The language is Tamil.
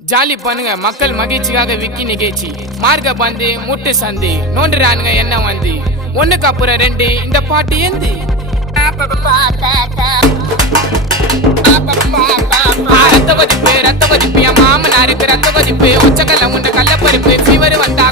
ஜாலி பண்ணுங்க மக்கள் மகிழ்ச்சிக்காக விக்கி நிகழ்ச்சி மார்க்க பந்து முட்டு சந்தி நோண்டுறானுங்க என்ன வந்து ஒண்ணுக்கு அப்புறம் ரெண்டு இந்த பாட்டு ஏந்து ரத்த வதிப்பு என் மாமனாருக்கு ரத்த வதிப்பு உச்சக்கல்ல முண்ட கள்ளப்பருப்பு ஃபீவர் வந்தா